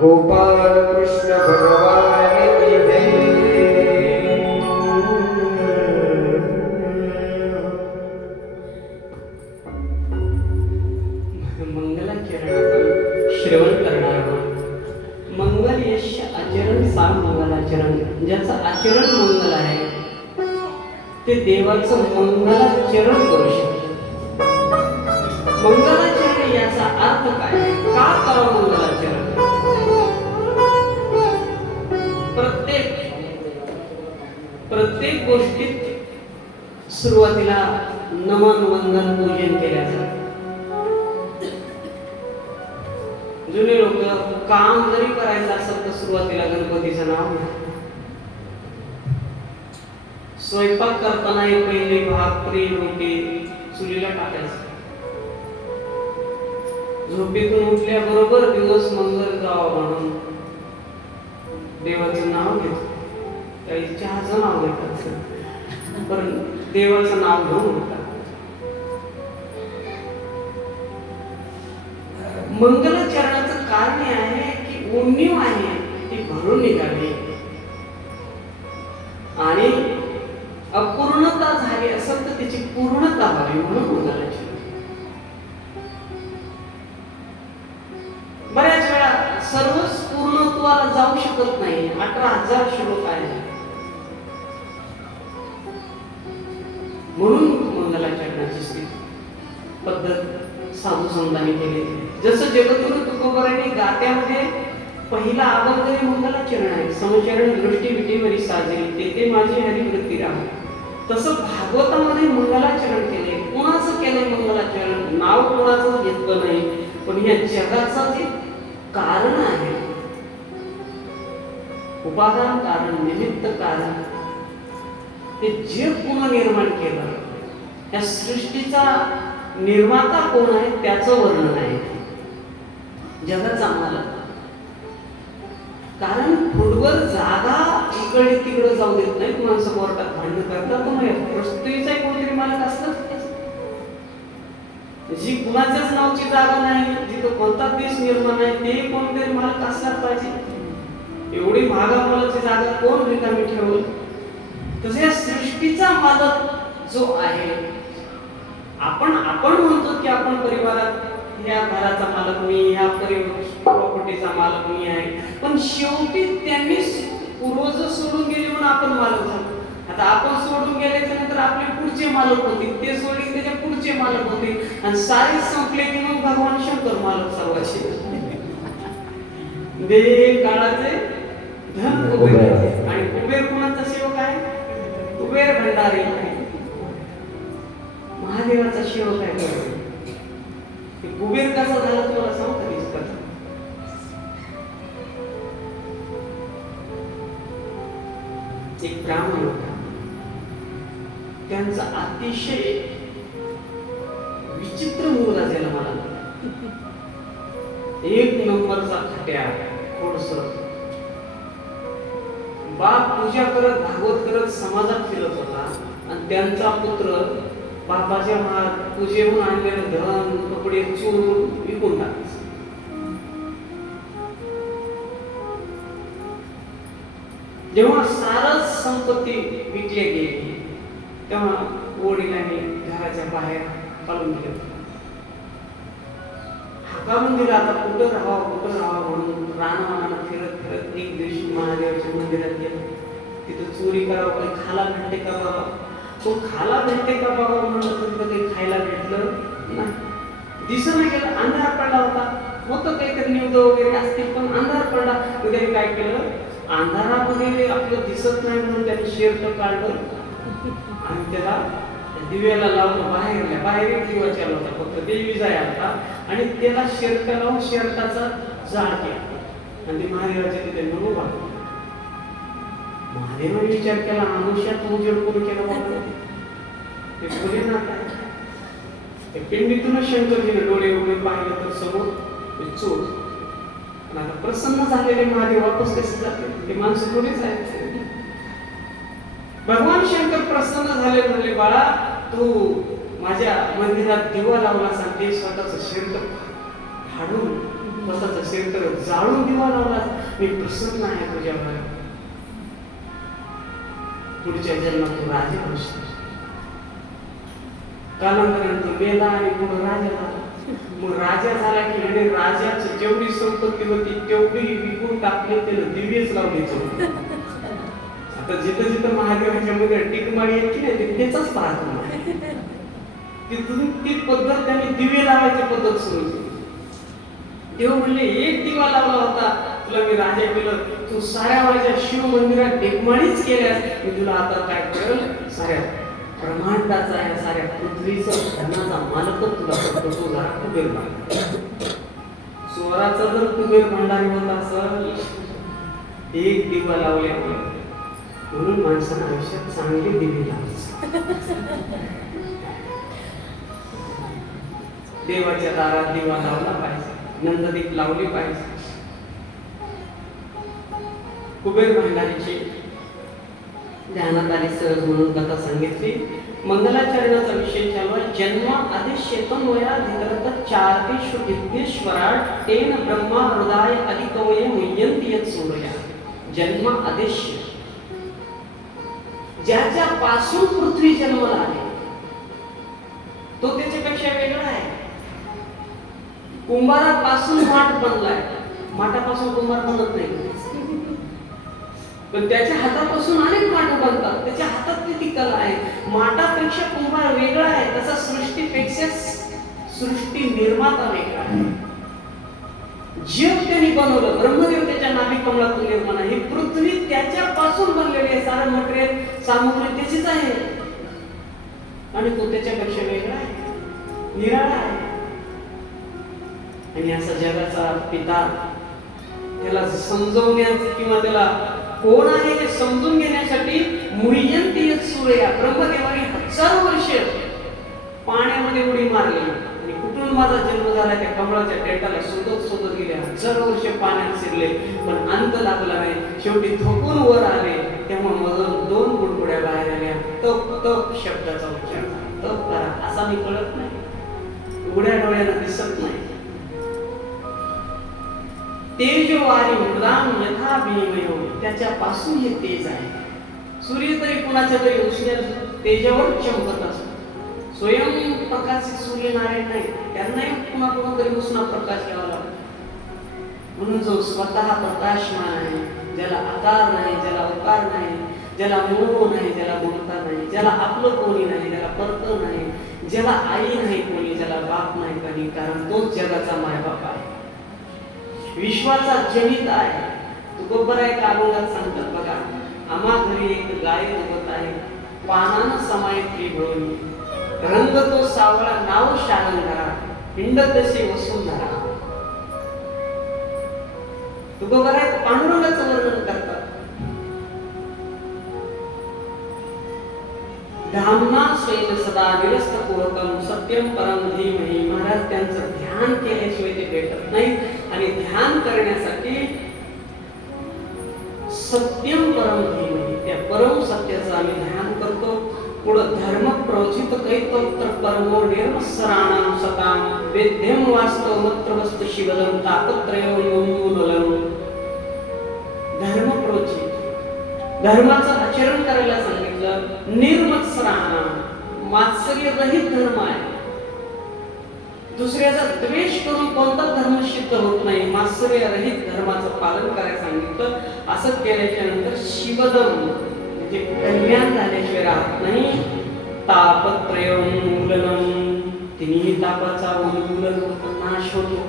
गोपाल कृष्ण भगवान की जय। मंगलाचरण आपण श्रवण करणार आहोत. मंगल यश आचरण सा मंगलाचरण. ज्याचं आचरण मंगल आहे ते देवाचं मंगलाचरण करू शकते. मंगलाचरण याचा अर्थ काय? का करावं मंगलाचरण? प्रत्येक गोष्टीत सुरुवातीला नमन वंदन पूजन केल्या जातं. जुने लोक काम जरी करायचं असेल तर सुरुवातीला गणपतीचं नाव, स्वयंपाक करताना पहिले भाकरी रोटी चुलीला टाकायचं. झोपेतून उठल्याबरोबर दिवस मंगल जावा म्हणून देवाचं नाव घेतो. काही चहाचं नाव घेतात पण देवाचं नाव घेऊन उठतात. मंगलाचरणाचं कारण आहे की उणीव आहे ती भरून निघाली आणि अपूर्णता झाली असेल तर त्याची पूर्णता व्हावी म्हणून मंगलाचरण. बऱ्याच वेळा सर्वच पूर्णत्वाला जाऊ शकत नाही. 18,000 श्लोक आहेत म्हणून मंगलाचरणाची स्थिती पद्धत साधू संतांनी केली. जसं जगद्गुरु तुकोबारायांनी गात्यामध्ये पहिला अभंग मंगलाचरण आहे. समचरण दृष्टी विटीवरी साजरी तेथे माझी हरिवृत्ती राहा. तसं भागवतामध्ये मंगलाचरण केले. कोणाचं केलं मंगलाचरण? नाव कोणाचं घेतलं नाही, पण या जगाचं जे कारण आहे, उपादान कारण, निमित्त कारण, ते जग पुनर्निर्माण केलं. या सृष्टीचा निर्माता कोण आहे त्याचं वर्णन आहे. जगाचा मालक. कारण फुटवर जागा इकडे तिकडे जाऊ देत नाही. माणसं कोर्टात भांडण करतात पृथ्वीचा कोणतरी मालक असतात. जी कुणाच्याच नावची जागा नाही, जिथं कोणता देश निर्माण आहे ते कोणतरी मालक असलाच पाहिजे. एवढी महागामोलाची जागा कोण रिकामी ठेवल? तसे सृष्टीचा मालक जो आहे, आपण म्हणतो की आपण परिवारात या घराचा मालक मी, या प्रॉपर्टीचा मालक मी आहे, पण शेवटी त्यांनी पूर्वज सोडून गेले म्हणून आपण मालक झालो. आता आपण सोडून गेल्याच्या नंतर आपले पुढचे मालक होते, ते सोडून त्याच्या पुढचे मालक होते आणि सारे संपले की मग भगवान शंकर मालक सर्वांचे. देह काळाचे धन कुबेर. आणि कुबेर कुणाचा सेवक आहे? कुबेर भंडारी महादेवाचा सेवक आहे. कुबेर कसा झाला तुम्हाला सांगता दिसत. एक ब्राह्मण होता. त्यांचा अतिशय विचित्र मुलगा जन्माला आला. एक नंबरचा खट्या खोडसर. बाप पूजा करत भागवत करत समाजात फिरत होता आणि त्यांचा पुत्र बापाच्या पूजेहून आणलेलं धन कपडे चोरून विकून टाकायचं. जेव्हा सारच संपत्ती विकली गेली तेव्हा वडिलांनी घराच्या बाहेर काढून दिलं. हाकालून दिला. आता कुठं राहावं म्हणून रानावाना फिरत फिरत एक दिवशी महादेवाच्या मंदिरात गेला. तिथं चोरी करावं, काही खाला भेटते का बाबा? तो खाला भेटते का बाबा म्हणलं तर काही खायला भेटलं नाही. दिसणं गेलं. अंधार पडला होता. होतं काहीतरी निवड वगैरे असतील पण अंधार पडला. त्याने काय केलं? अंधारामध्ये आपलं दिसत नाही म्हणून त्याने शर्ट काढलं आणि त्याला दिव्याला लावून बाहेर एक दिवा चालू होता. फक्त देवी जाय आता आणि त्याला शर्ट लावून शर्टाचा जाळ केला आणि ते महादेवाच्या तिथे म्हणून वाटलं. महादेवाने विचार केला, मनुष्यात उजेड कोण केला वाटलं? ते पुढे ना काय पिंडीतूनच शंकरजीने डोळे उघडून पाहिलं तर समोर चोर. आता प्रसन्न झालेले महादेव वापस कसे जाते? ते माणसं थोडीच आहेत. भगवान शंकर प्रसन्न झाले. म्हणले, बाळा तू माझ्या मंदिरात दिवा लावला सांगते स्वतःच शर्ट फाडून स्वतःचं शरीर जाळून दिवा लावला, मी प्रसन्न आहे तुझ्यावर, पुढच्या जन्मात तू राजा होशील. कालांतराने तो मेला आणि पुढे राजा झाला. मग राजा झाला की आणि राजाची जेवढी संपत्ती होती तेवढी विकून टाकली, त्याला दिवेच लावले चौक. आता जिथं जिथं महादेवाच्या मध्ये टिकमाळी आहेत की नाही त्याचाच पाहतो. तिथून ती पद्धत त्यांनी दिवे लावायची पद्धत सुरू केली. देव म्हणले एक दिवा लावला होता तुला मी राजा केलं, तू साऱ्या माझ्या शिव मंदिरात टेकमाळीच केल्यास मी तुला आता काय करेल, साऱ्या ब्रह्मांडाचा या साऱ्या पृथ्वीचा धनाचा मालकच तुला करतो. तो जरा कुबेर भांडार, स्वराचा जर कुबेर भांडारी होत असेल, एक दिवा लावल्यामुळे. म्हणून माणसानं आयुष्यात चांगले दिवे लावायचे. देवाच्या दारात दिवा लावला पाहिजे, नंददीप लावली पाहिजे. कुबेर भांडारीची ध्यानात आली सहज म्हणून कथा सांगितली. मंगलाचरणाचा विषय चालू आहे. जन्म आदेश चेतन वया धिकरत चारतेषु विद्येश्वराट तेन ब्रह्मा हृदय अधिकवय मुह्यन्ति यत् सूर्या. जन्म आदेश, ज्याच्या पासून पृथ्वी जन्माला आली तो त्याच्यापेक्षा वेगळा आहे. कुंभारापासून माठ बनलाय, माठापासून कुंभार बनत नाही, पण त्याच्या हातापासून अनेक माठ बनतात. त्याच्या हातात ती कला आहे. माठापेक्षा कुंभार वेगळा आहे, तसा सृष्टीपेक्षा सृष्टी निर्माता वेगळा आहे. जग त्यांनी बनवलं, ब्रह्मदेव त्याच्या नाभी कमलातून निर्माण आहे. ही पृथ्वी त्याच्यापासून बनलेली आहे. सारं मटेरियल सामग्री त्याचीच आहे आणि तो त्याच्यापेक्षा वेगळा आहे, निराळा आहे. आणि असा जगाचा पिता, त्याला समजवण्याचं किंवा त्याला कोण आहे हे समजून घेण्यासाठी मुह्यन्ति यत् सूर्या, ब्रह्मदेवाने हजारो वर्ष पाण्यामध्ये उडी मारली आणि कुठून माझा जन्म झाला त्या कमळाच्या टेटाला शोधत गेले. हजारो वर्ष पाण्यात शिरले पण अंत लागला नाही. शेवटी थकून वर आले तेव्हा मधून दोन बुडबुड्या बाहेर आल्या. तप तप शब्दाचा उच्चार झाला. तप करा असा मी कळत नाही, उघड्या डोळ्याला दिसत नाही. तेजवारी मृदाम यथा विनिमयो, त्याच्यापासून हे तेज आहे. सूर्य तरी कुणाच्या तरी दुसऱ्या तेजावर चमकत असतो. स्वयं प्रकाशित सूर्यनारायण नाही, त्यांनाही कुणाकडून तरी दुसरा प्रकाश घ्यावा लागतो. म्हणून जो स्वतः प्रकाशमान आहे, ज्याला आकार नाही, ज्याला उकार नाही, ज्याला मोह नाही, ज्याला ममता नाही, ज्याला आपलं कोणी नाही, ज्याला परत नाही, ज्याला आई नाही कोणी, ज्याला बाप नाही कधी, कारण तोच जगाचा मायबाप आहे, विश्वाचा जनित आहे. तुकोबर आहे का अभंगात सांगतात बघा, आम्हा घरी एक गाय उगत आहे, पानानं समायत्री भळून, रंग तो सावळा नाव शारंगारा, हिंड तशी वसुंधरा. तुकोबर आहे पांडुरंगाचं वर्णन करतात. धामना स्वयं सदा विरस्त पूर्वकम सत्यम परम धीमहि. महाराज त्यांचं ध्यान केल्याशिवाय ते भेटत नाही आणि ध्यान करण्यासाठी सत्यम परम धीमहि, त्या परम सत्याचं आम्ही ध्यान करतो. पुढं धर्म प्रोचित कैतोत्र परमो निर्मस्सराणां सतां वेद्यं वास्तव मत्र वस्तु शिवदं तापत्रयो योन्यूलम्. धर्म प्रोचित, धर्माचं आचरण करायला सांगितलं. निर्मत्सराणा, मात्सर्य रहित धर्म आहे. दुसऱ्याचा द्वेष करून कोणता धर्म सिद्ध होत नाही. मात्सर्य रहित धर्माचं पालन करायला सांगितलं. असं केल्याच्या नंतर शिवदम म्हणजे कल्याण झाल्याशिवाय राहत नाही. तापत्रयोन्मूलनम, तिन्ही तापाचा उन्मूलन होतो, नाश होतो.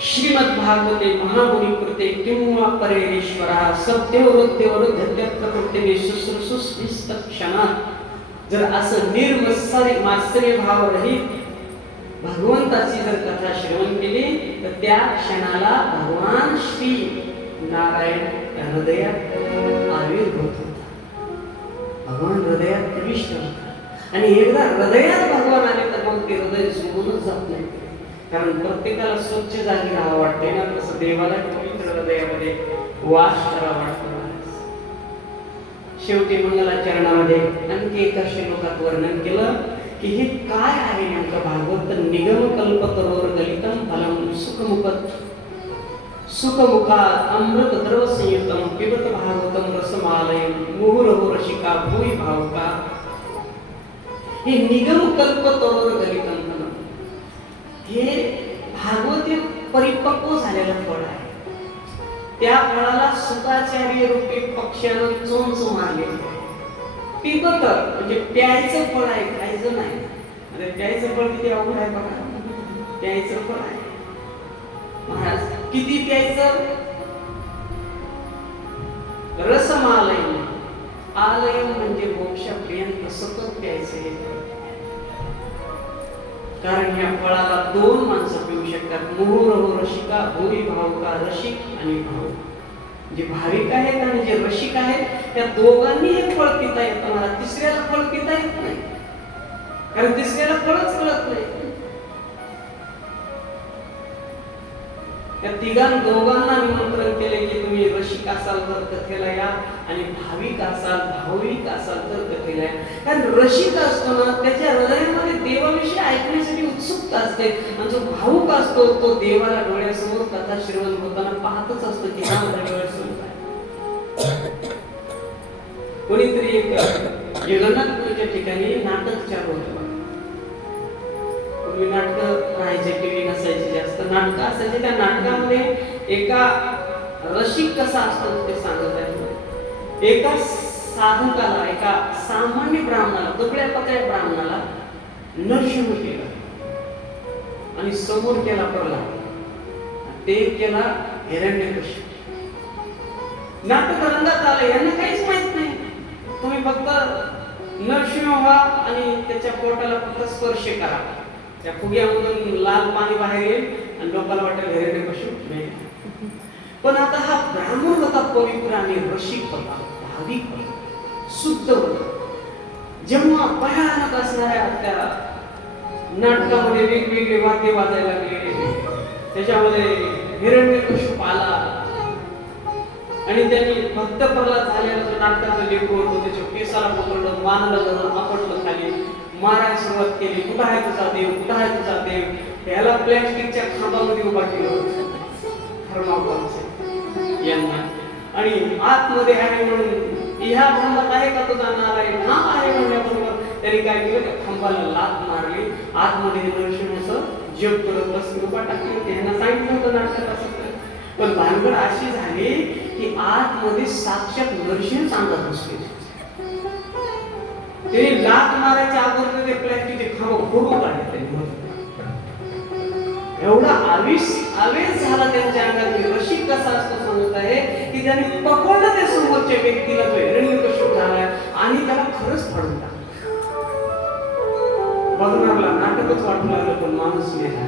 श्रीमद् भागवते महामुनि कृते किंवा परेश्वरा सत्यवृत्तेवरुद्धत्यत्र कृते शुश्रूषुस्मिस्त क्षणात. जर असं निर्मत्सर्य मात्सर्य भाव रहित भगवंताची जर कथा श्रवण केली तर त्या क्षणाला भगवान श्री नारायण हृदयात आविर्भूत होतात. भगवान हृदयात प्रविष्ट होतात आणि एकदा हृदयात भगवान आले तर मग ते हृदय सोडूनच जात नाही. कारण प्रत्येकाला स्वच्छ जागी राहावं वाटते ना, तसं देवाला पवित्र हृदयामध्ये वास करावा वाटतो. शेवटी मंगलाचरणामध्ये आणखी एका श्लोकात वर्णन केलं की हे काय आहे नेमकं भागवत. निगम कल्पतरोर गलितम फलम सुखमुखात अमृत द्रव संयुतम पिबत भागवतम रसमालयम मुहुरहो रसिका भूई भावुका. हे निगम कल्पतरोर गलितम फलम, हे भागवत हे परिपक्व झालेलं फळ आहे. त्या फळाला सुखाचार्य रूपी पक्ष्यानं चोंच मारलेली. पिबत म्हणजे प्यायचं फळ आहे, खायचं नाही. अरे प्यायचं फळ किती अवघड आहे बघा. प्यायचं फळ आहे महाराज. किती प्यायचं? रसमालय. आलय म्हणजे मोक्षापर्यंत सतत प्यायचं. कारण या फळाला दोन माणसं पिऊ शकतात. मुहुरहो रसिका भूई भावुका. रसिक आणि भावुक, जे भाविक आहेत आणि जे रसिक आहेत, त्या दोघांनी हे फळ पिता येतं. मला तिसऱ्याला फळ पिता येत नाही, कारण तिसऱ्याला फळच कळत नाही. त्या दोघांना निमंत्रण केले की तुम्ही रसिक असाल तर कथेला या आणि भाविक असाल भाविक असाल तर कथेला या. कारण रसिक असतो ना, त्याच्या हृदयामध्ये देवाविषयी ऐकण्यासाठी उत्सुकता असते, आणि जो भावुक असतो तो देवाला डोळ्यासमोर कथा श्रवण होताना पाहतच असतो की हा माझ्या डोळ्यासमोर आहे. कोणीतरी एक जगन्नाथपुरीच्या ठिकाणी नाटक चालू होतं. पूर्वी नाटक राहायचे, टीव्ही नसायची, जास्त नाटक असायचे. त्या नाटकामध्ये एका रसिक कसा असतो ते सांगत आहे. एका साधकाला, एका सामान्य ब्राह्मणाला, दुबळ्या पतळ्या ब्राह्मणाला नरसिंह केला आणि समोर केला प्रल्हाद, ते केला हिरण्यकश्यप. नाटक रंगात आलं, यांना काहीच माहित नाही. तुम्ही फक्त नरसिंह व्हा आणि त्याच्या पोटाला फक्त स्पर्श करा, त्या फुग्यामधून लाल पाणी बाहेर येईल आणि लोकांना वाटेल हिरण्यकश्यप मेला. पण आता हा ब्राह्मण होता, पवित्र आणि रसिक होता, भाविक होता, शुद्ध होता. जेव्हा भयानक असणाऱ्या त्या नाटकामध्ये वेगवेगळे वाद्य वाजायला लागले, त्याच्यामध्ये हिरण्यकश्यप आला आणि त्यांनी भक्त प्रल्हाद झालेला जो नाटकाचं लेखू होतं त्याच्या केसाला पकडलं, मानाला धरून आपटलं खाली, मारायला सुरुवात केली. कुठं आहे तुझा देव, कुठं आहे तुझा देव. याला प्लॅस्टिकच्या खांबामध्ये उभा केलं होतं यांना, आणि आतमध्ये आहे म्हणून ह्या ब्रह्मात आहे का तुझा नारायण, हा आहे म्हणल्याबरोबर त्यांनी काय केलं, त्या खांबाला लाथ मारली. आतमध्ये नरसिंहाचं जप करत बसले, उभा टाकले. त्यांना सांगितलं होतं नाटकात असं. पण भानगड अशी झाली की आतमध्ये साक्षात नरसिंह सांगत बसले. ते लाथ मारायच्या अगोदर ते प्लॅस्टिकचे खांब फोडून काढले त्यांनी. एवढा आवेश झाला त्यांच्या अंगात की रसिक कसा असतो सांगत आहे की त्यांनी पकडलं त्या समोरच्या व्यक्तीला, जो हिरण्यकश्यप झालाय, आणि त्याला खरंच फाडून टाकलं. बघणारला नाटकच वाटू लागलं, पण माणूस मेला.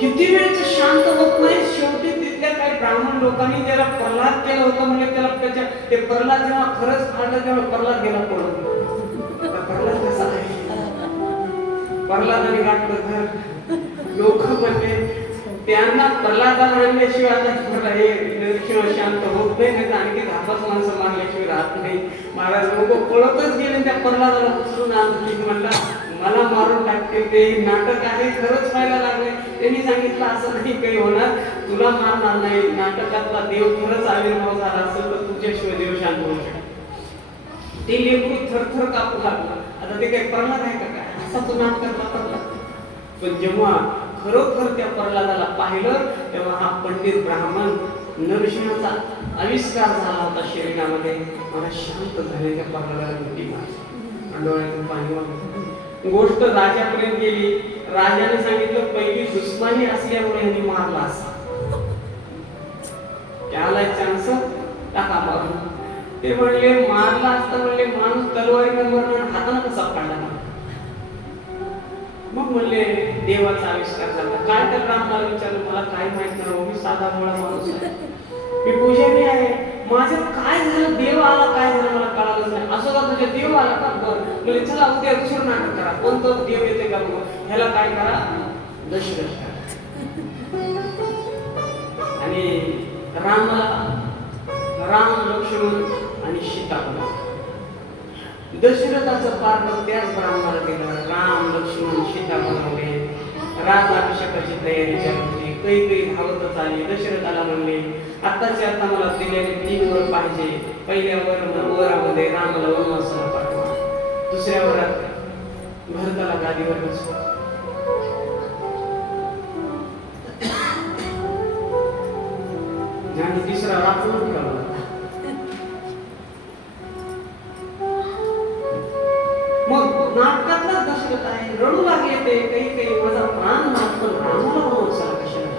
किती वेळच शांत होत नाही. शेवटी तिथल्या काही ब्राह्मण लोकांनी त्याला प्रल्हाद केलं होतं, म्हणजे त्याला त्याच्या ते प्रल्हाद जेव्हा खरंच फाडलं तेव्हा प्रल्हाद गेला पळून. प्रल्हाद कसा आहे, प्रल्हादाने गाठलं घर. लोक म्हणजे त्यांना प्रल्हादाला आणल्याशिवाय आता हे नरसिंह शांत होत नाही, नाही आणखी 10-5 माणसं मारल्याशिवाय राहत नाही. महाराज लोक पळतच गेले त्या प्रल्हादाला उचलून आणून म्हणला मला मारून टाकते, ते नाटक आहे, खरंच व्हायला लागले. त्यांनी सांगितलं असं नाही काही होणार, तुला मारणार नाही. नाटकातला देव खरंच आविर्भाव झाला असेल तर तुझ्याशिवाय देव शांत होऊ शकतो. ते लेकरू थरथर कापू लागलं. आता ते काही प्रल्हाद आहे का काय, असा तो नाटकातला प्रल्हाद. पण जेव्हा खरोखर त्या प्रल्हादाला पाहिलं तेव्हा हा पंडित ब्राह्मण नरसिंहाचा आविष्कार झाला होता शरीरामध्ये. मला शांत झाले त्या प्रल्हादाला मिठी मारली, डोळ्यातून पाणी वाहत. गोष्ट राजापर्यंत गेली. राजाने सांगितलं पहिली दुश्मनी असल्यामुळे यांनी मारला असा, त्याला चान्स टाका मारून. ते म्हणले मारला असता, म्हणले माणूस तलवारीने मरण हाताने कसा पाडला. मग म्हणले देवाचा आविष्कार झाला. काय त्या ब्राह्मणाला विचारलं, मला काय माहित नाही, मी साधा भोळा माणूस आहे, मी पुजारी आहे, माझ्यात काय झालं, देव आला काय झालं मला कळालंच नाही. असं का तुझ्या देव आला का, बरं म्हणजे चला उद्या दुसरं नाटक करा, कोणतं देव येते का बघू, ह्याला काय करा, दशरथ करा. आणि राम, लक्ष्मण आणि सीता दशरथाचं पारण त्याच ब्राह्मणाला दिलं. राम लक्ष्मण सीता बनवले. राज्याभिषेकाची तयारी चालू होती. काही धावतच आली. दशरथाला म्हणले आत्ताच्या आता मला दिलेले 3 वर पाहिजे. पहिल्या वरामध्ये रामाला वनवासाला पाठवा. दुसऱ्या वरात भरताला गादीवर बसवा. आणि तिसरा राखून ठेवला. मग नाटकातला दशरथ आहे. रडू लागले ते काही माझा प्राण नाथ पण रामाला वनवासाला कशाला.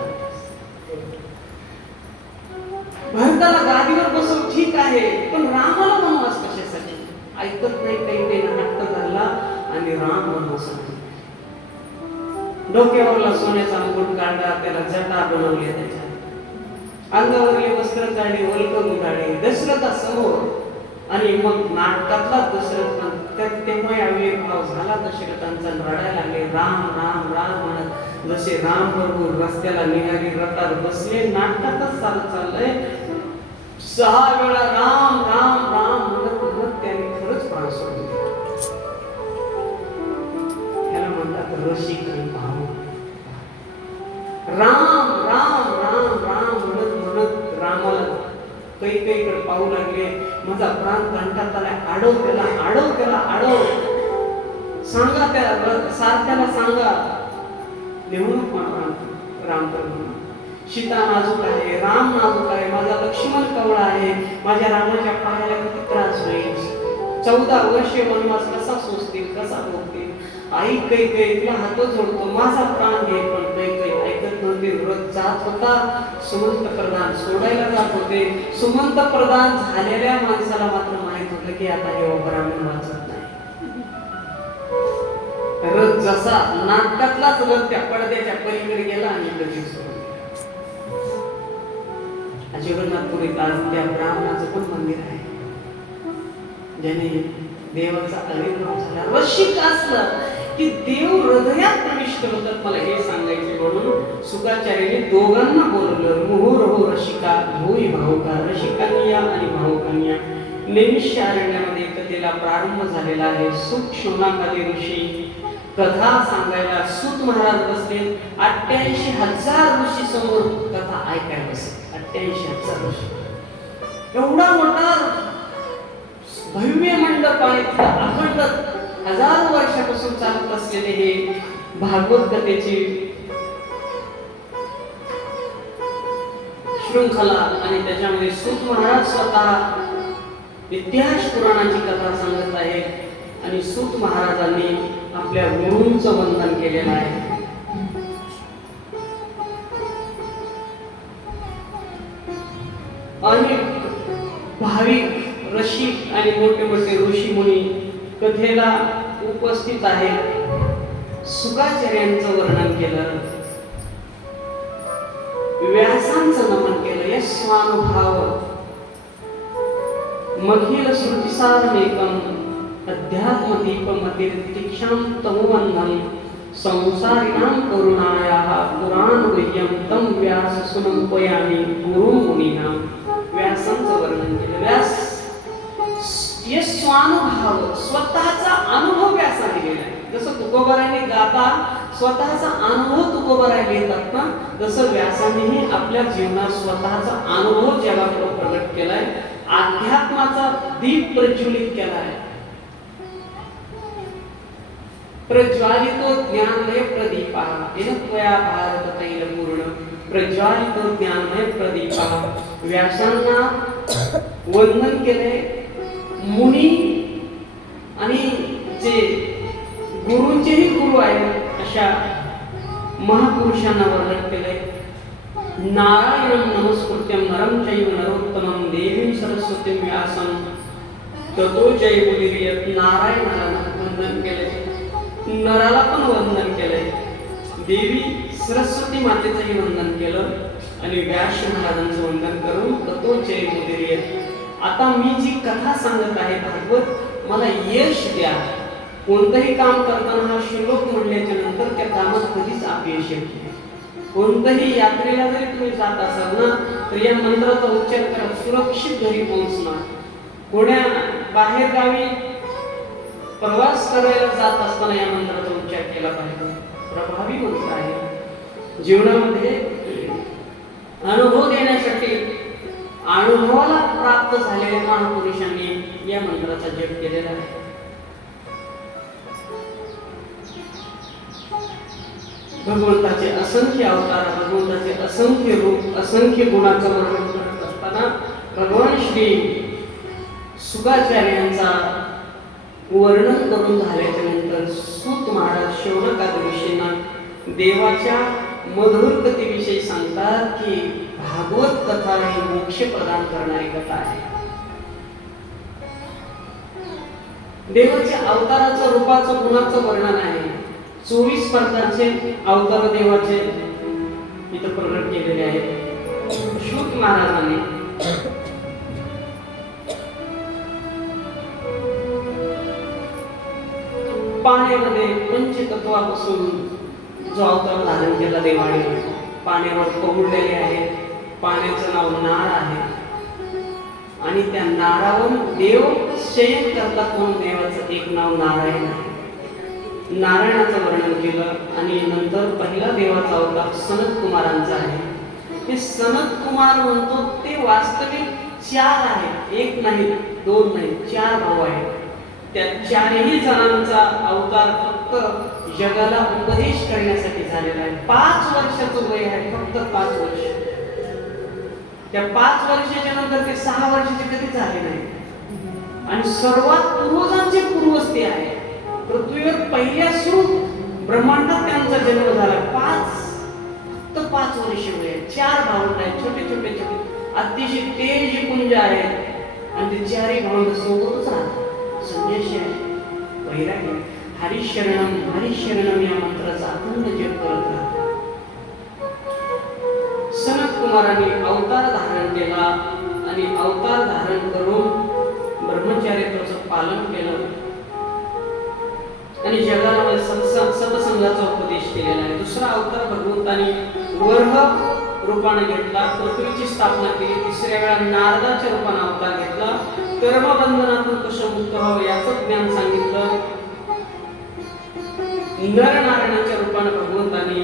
भरताला गादीवर बसव ठीक आहे, पण रामाला वनवास कशासाठी. ऐकत नाही. काही नाटक झाला आणि राम वनवासाला. डोक्यावरला सोन्याचा मुकुट काढला, त्याला जटा बनवली, त्याच्या अंगावरले वस्त्र काढले, वल्क गुंडाळले दशरथासमोर. आणि मग नाटकातला दशरथ तेव्हा आविर्भाव झाला दशरथांचा. रडायला लागले राम राम राम म्हणत. जसे राम प्रभू रस्त्याला निघाली रथात बसले. नाटकातच चाललंय. 6 वेळा राम राम राम म्हणत त्यांनी खरंच प्राण सोडले. त्याला म्हणतात रसिक भाव. राम राम राम राम म्हणत रामाला कैकेयीकडे पाहू लागले. माझा प्राण कंठात आला. आडव त्याला, आडव त्याला, आडव. सांगा त्या सारख्याला सांगा. नेहून राम प्रभू. सीता नाजूक आहे, राम नाजूक आहे, माझा लक्ष्मण कवळा आहे. माझ्या रामाच्या पायाला किती त्रास होईल. 14 वर्षे वनवास कसा सोसतील, कसा भोगतील. आई कैकेयी तुला हात जोडतो, माझा प्राण घे. पण कैकेयी ऐकत नव्हती. व्रत जात होता. सुमंत प्रधान सोडायला जात होते. सुमंत प्रधान झालेल्या माणसाला मात्र माहित होतं की आता हे ब्राह्मण वाचत नाही. रथ जसा नाटकातलाच रथ त्या पडद्याच्या पलीकडे गेला आणि लगेच सोडला. जगन्नाथपुरीत आज त्या ब्राह्मणाचं पण मंदिर आहे, ज्याने देवाचा आविर्भाव झाला. रसिक असलं की देव हृदयात प्रवेश करतात. मला हे सांगायचे म्हणून शुकाचार्याने दोघांना बोलवलं. मुहुर्हो रसिका भूई भावुका. रसिकांनी या आणि भावुकांनी या. नैमिषारण्यामध्ये कथेला प्रारंभ झालेला आहे. सुत शोनाखाली ऋषी कथा सांगायला सूत महाराज बसले. 88,000 ऋषी समोर कथा ऐकायला बसले. 88,000 ऋषी. एवढा मोठा भव्य मंडप आहे. अखंड हजारो वर्षापासून चालत असलेले हे भागवत कथेची शृंखला. आणि त्याच्यामध्ये सूत महाराज स्वतः इतिहास पुराणाची कथा सांगत आहे. आणि सूत महाराजांनी आपल्या गुरूंचं वंदन केलेलं आहे. अनेक भाविक रसिक आणि मोठे मोठे ऋषी मुनी कथेला उपस्थित आहेत. शुकाचार्यांचं वर्णन केलं, व्यासांचं नमन केलं. यस्वानुभाव मखिल श्रुतिसारमेकं अध्यात्मदीपमतिर्तिक्षां तमोवन्नं संसारिणां करुणायाः पुराणगुह्यं तं व्याससुनम्पयामि गुरुमुनीनां. व्यासांचं वर्णन केलं. व्यास यस्वानुभाव स्वतःचा अनुभव व्यासाने दिलाय. जसं तुकोबाराने गाता स्वतःचा अनुभव तुकोबाराने येतात ना, तसं व्यासानेही आपल्या जीवनात स्वतःचा अनुभव जगाकडे प्रगट केलाय. अध्यात्माचा दीप प्रज्वलित केलाय. प्रज्वालितो ज्ञानमय प्रदीपा येन त्वया भारत तैलपूर्ण. प्रज्वालितो ज्ञानमय प्रदीपा. व्यासांना वंदन केले. मुनी आणि जे गुरूंचेही गुरु आहेत अशा महापुरुषांना वर्णन केले. नारायणं नमस्कृत्यं नरं चैव नरोत्तमं देवीं सरस्वतीं व्यासं ततो जयमुदीरयेत्. नारायणाला वंदन केले, नराला पण वंदन केले, देवी सरस्वती मातेचंही वंदन केलं आणि व्यास महाराजांचं वंदन करून ततो जयमुदीरयेत्. आता मी जी कथा सांगत आहे भागवत, मला यश द्या. कोणतंही काम करताना हा श्लोक म्हणल्याच्या नंतर त्या कामात कधीच अपयश येत नाही. कोणतंही यात्रेला जरी तुम्ही जात असाल ना, तर या मंत्राचा उच्चार करा, सुरक्षित घरी पोहोचणार. कोण्या बाहेर गावी प्रवास करायला जात असताना या मंत्राचा उच्चार केला पाहिजे. प्रभावी मंत्र आहे. जीवनामध्ये अनुभव देण्यासाठी अनुभवाला प्राप्त झालेल्या महापुरुषांनी या मंत्राचा जप केलेला आहे. भगवंताचे असंख्य अवतार, भगवंताचे असंख्य रूप, असंख्य गुणांचं वर्णन करत असताना भगवान श्री सुखाचार्यांचा वर्णन करून झाल्याच्या नंतर सूत महाराज शौनकाद ऋषींना देवाच्या मधुर कथेविषयी सांगतात की भागवत कथा ही मोक्ष प्रदान करणारी कथा आहे. देवाच्या अवताराचं, रूपाचं, गुणाचं वर्णन आहे. 24 प्रकारचे अवतार देवाचे इथं प्रकट केलेले आहेत. सूत महाराजांनी पाण्यामध्ये पंचतत्वापासून जो अवतार धारण केला देवाने, पाण्यावर पहुडलेले आहे. पाण्याचं नाव नाळ आहे आणि त्या नाळावर देव शयन करतात म्हणून देवाचं एक नाव नारायण आहे. नारायणाचं वर्णन केलं आणि नंतर पहिला देवाचा अवतार सनत कुमारांचा आहे. हे सनत कुमार म्हणतो ते वास्तविक 4 आहेत, 1 नाही, 2 नाही, 4 भाऊ आहेत. त्या 4ही जणांचा अवतार फक्त जगाला उपदेश करण्यासाठी झालेला आहे. 5 वर्षाचं वय आहे, फक्त 5 वर्ष. त्या 5 वर्षाच्या नंतर ते 6 वर्षाचे कधी झाले नाही. आणि सर्वात पूर्वजांचे पूर्वज ते आहे. पृथ्वीवर पहिल्या सुरू ब्रह्मांडात त्यांचा जन्म झाला. 5 वर्ष वय. 4 भाऊ आहेत, छोटे छोटे छोटे, अतिशय तेजपुंज आहेत आणि ते 4ही भाऊ सोबतच राहतात. संन्यासी आहे, वैराग्य. हरिशरणम हरिशरणम या मंत्राचा अखंड जप करत राहतात. सनत कुमारांनी अवतार धारण केला आणि अवतार धारण करून ब्रह्मचर्याचं पालन केलं आणि जगाला सत्संगाचा उपदेश केलेला आहे. दुसरा अवतार भगवंतांनी वर्ह रूपाने घेतला, पृथ्वीची स्थापना केली. तिसऱ्या वेळा नारदाच्या रूपाने अवतार घेतला, कर्मबंधनातून कसं मुक्त व्हावं याचं ज्ञान सांगितलं. नरनारायणाच्या रूपाने भगवंतांनी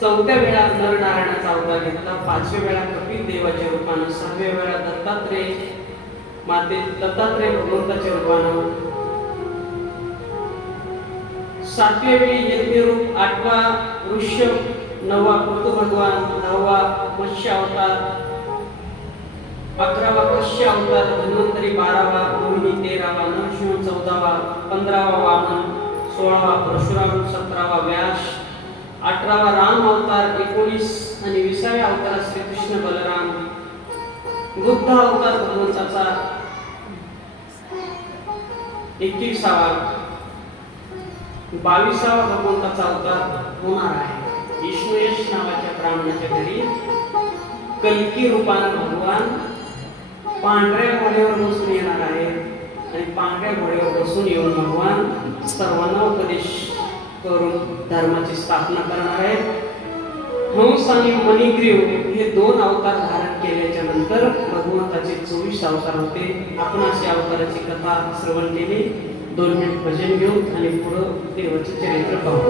4थ्या वेळा नरनारायणाचा अवतार घेतला. 5व्या वेळा कपिल देवाच्या रूपाने, 6व्या वेळा दत्तात्रेय भगवंताच्या रूपाने, 7व्या वेळी यज्ञरूप, 8वा ऋषभ, 9वा पृथु भगवान, 10वा मत्स्य अवतार, 11वा कश्य अवतार, धन्वंतरी 12वा, मोहिनी 13वा, नरसिंह 14वा, 15वा वामन, 16वा परशुराम, 17वा व्यास, 18वा राम अवतार, 19 आणि 20व्या अवतार श्रीकृष्ण बलराम, बुद्ध अवतार भगवंताचा 21वा, 22वा भगवंताचा अवतार होणार आहे. विष्णुयश नावाच्या ब्राह्मणाच्या घरी कल्की रूपाने भगवान पांढऱ्या घोड्यावर बसून येणार आहे आणि पांढऱ्या घोड्यावर बसून येऊन भगवान सर्वांना उपदेश करून धर्माची स्थापना करणार आहे. हंस आणि मणिग्रीव हे 2 अवतार धारण केल्याच्या नंतर भगवंताचे 24 अवतार होते. आपण अशा अवताराची कथा श्रवण केली. 2 मिनिट भजन घेऊ आणि पुढं देवाचे चरित्र पाहू.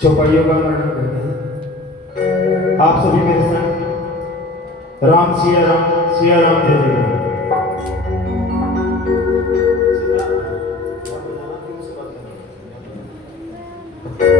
चौपाइयों का वर्णन करते हैं। आप सभी मेरे संग राम सिया राम जय जय। Thank you.